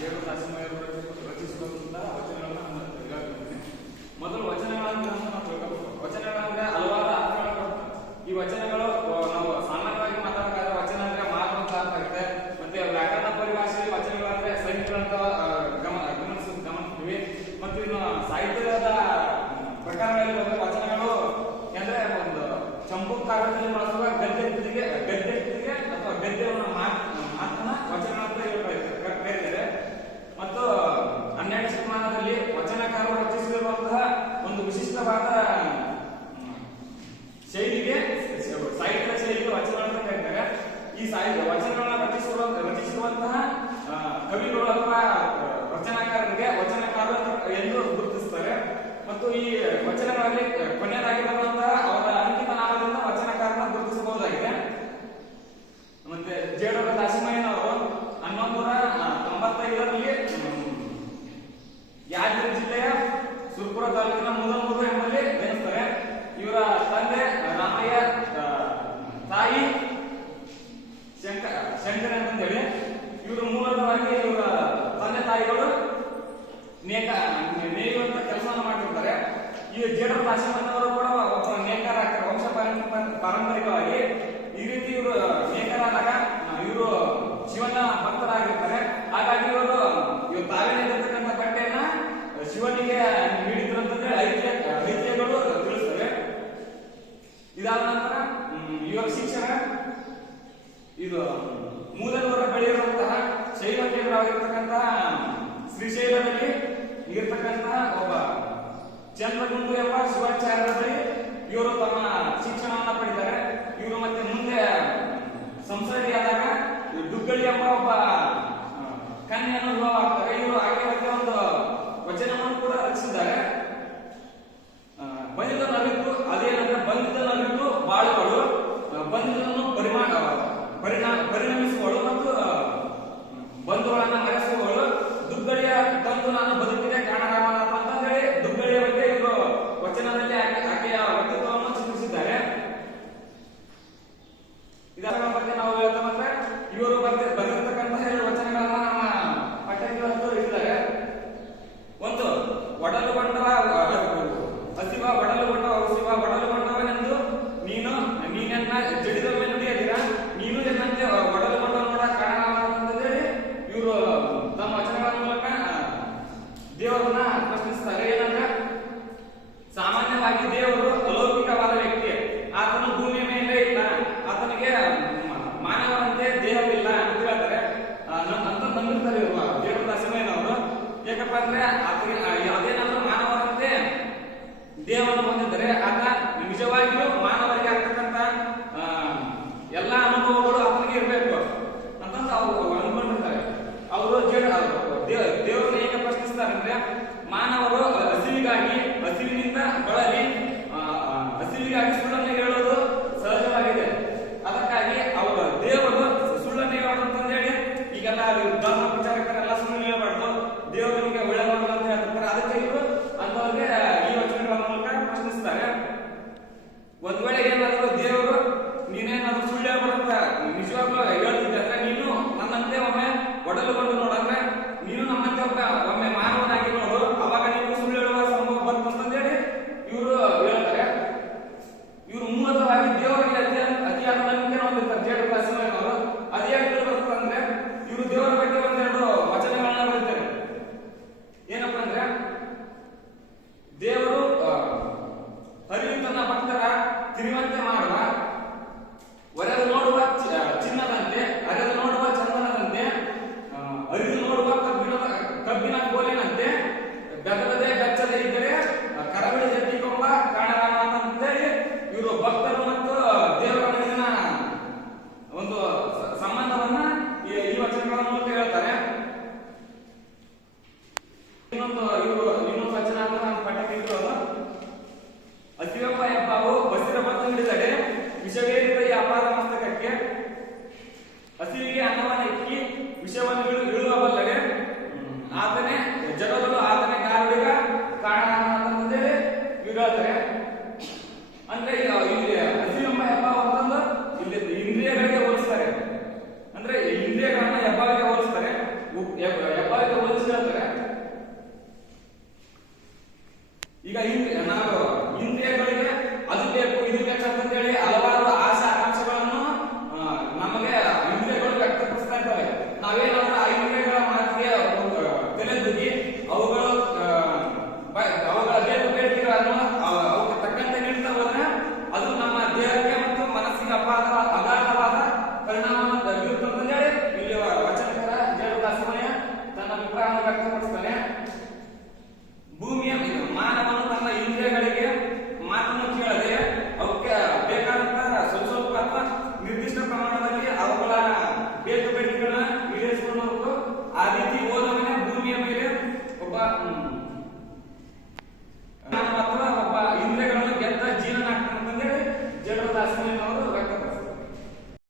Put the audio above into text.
ದೇವರು ದಾಸಿಮಯ್ಯವರು ರಚಿಸಿರುವಂತಹ ವಚನಗಳನ್ನ ನಾನು ಹೇಳ್ತೀನಿ. ಮೊದಲು ವಚನಗಳಂತ ನಾವು ತಿಳ್ಕೊಬೇಕು. ವಚನಗಳಂದ್ರೆ ಹಲವಾರು ಅರ್ಥಗಳು ಬರ್ತವೆ. ಈ ವಚನಗಳು ನಾವು ಸಾಮಾನ್ಯವಾಗಿ ಮಾತಾಡಬೇಕಾದ್ರೆ ವಚನ ಅಂದ್ರೆ ಮಾತು ಅಂತ ಅರ್ಥ ಆಗುತ್ತೆ. ಮತ್ತೆ ವ್ಯಾಕರಣ ಪರಿಭಾಷೆಯಲ್ಲಿ ವಚನಗಳಂದ್ರೆ ಸಂಖ್ಯೆಗಳಂತ ಗಮನಿಸ್ತೀವಿ. ಮತ್ತು ಇನ್ನು ಸಾಹಿತ್ಯದ ಪ್ರಕಾರಗಳಲ್ಲಿ ಬಂದ ವಚನಗಳು ಅಂದ್ರೆ ಒಂದು ಚಂಪು ಕಾವ್ಯದಲ್ಲಿ ಬಳಸುವ ಗದ್ಯ ಅಥವಾ ಗದ್ಯವನ್ನು ಮಾತನ್ನ ವಚನಗಳಂತ ಕರೀತಾರೆ. ಮತ್ತು 12ನೇ ಶತಮಾನದಲ್ಲಿ ವಚನಕಾರರು ರಚಿಸಿರುವಂತಹ ಒಂದು ವಿಶಿಷ್ಟವಾದ ಶೈಲಿಗೆ ಸಾಹಿತ್ಯ ಶೈಲಿಗೆ ವಚನಗಳಂತ ಕರೀತಾರೆ. ಈ ಸಾಹಿತ್ಯ ವಚನಗಳನ್ನ ರಚಿಸಿರುವಂತಹ ಕವಿಗಳು ಅಥವಾ ರಚನಾಕಾರರಿಗೆ ವಚನಕಾರರು ಎಂದು ಗುರುತಿಸುತ್ತಾರೆ. ಮತ್ತು ಈ ವಚನಗಳಲ್ಲಿ ಕೊನೆಯದಾಗಿ ಬರುವಂತಹ ಅವರ ಅಂಕಿತ ನಾಮದಿಂದ ವಚನಕಾರನ ಗುರುತಿಸಬಹುದಾಗಿದೆ. ಮತ್ತೆ ಜೇಡರ ದಾಸಿಮಯ್ಯನವರು 1195ರಲ್ಲಿ ಯಾದಗಿರಿ ಜಿಲ್ಲೆಯ ಸುರಪುರ ತಾಲೂಕಿನ ಮೂಲಮೂರು ಎಂಬಲ್ಲಿ ಜನಿಸ್ತಾರೆ. ಇವರ ತಂದೆ ರಾಮಯ್ಯ, ತಾಯಿ ಶಂಕರ ಅಂತಂದೇಳಿ. ಇವರು ಮೂಲತಃವಾಗಿ ಇವರ ತಂದೆ ತಾಯಿಗಳು ನೇಯುವಂತ ಕೆಲಸವನ್ನು ಮಾಡ್ತಿರ್ತಾರೆ. ಈ ಜೇಡರ ದಾಸಿಮಯ್ಯನವರು ಕೂಡ ಒಬ್ಬ ನೇಕಾರ ಆಗ್ತಾರೆ. ವಂಶ ಪಾರಂಪರಿಕವಾಗಿ ಈ ರೀತಿ ಇವರು ನೇಕಾರಾದಾಗ ಇವರು ಶಿವನ ಭಕ್ತರಾಗಿರ್ತಾರೆ. ಹಾಗಾಗಿ ಇವರು ತಾವೇ ನೇದಿರ್ತಕ್ಕಂಥ ಬಟ್ಟೆಯನ್ನ ಶಿವನಿಗೆ ನೀಡಿದ್ರಂತಂದ್ರೆ ಐತಿಹ್ಯಗಳು ತಿಳಿಸ್ತವೆ. ಇದಾದ ನಂತರ ಇವರ ಶಿಕ್ಷಣ ಇದು ಮೂಲದವರ ಬಳಿ ಇರುವಂತಹ ಶೈವ ಕೇಂದ್ರವಾಗಿರ್ತಕ್ಕಂತಹ ಶ್ರೀಶೈಲದಲ್ಲಿ ಇರತಕ್ಕಂತಹ ಒಬ್ಬ ಚಂದ್ರಗುಂಡು ಎಂಬ ಶಿವಾಚಾರ್ಯರ ಬಳಿ ಇವರು ತಮ್ಮ ಶಿಕ್ಷಣವನ್ನ ಪಡೆದಿದ್ದಾರೆ. ಇವರು ಮತ್ತೆ ಮುಂದೆ ಸಂಸದೀಯಾದಾಗ ಡುಗ್ಗಳಿ ಎಂಬ ಒಬ್ಬ ಕನ್ಯೆಯನ್ನು ವಿವಾಹ ಆಗ್ತಾರೆ. ಇವರು ಹಾಗೆ ಒಂದು ವಚನವನ್ನು ಕೂಡ ರಚಿಸಿದ್ದಾರೆ. ಬಂದಿದ್ದನರಿತು ಅದೇನಂದ್ರೆ ಬಂದಿದ್ದನರಿತು ಬಾಳುಗಳು ಬಂದಿದ್ದನ್ನು ಪರಿಣಾಮ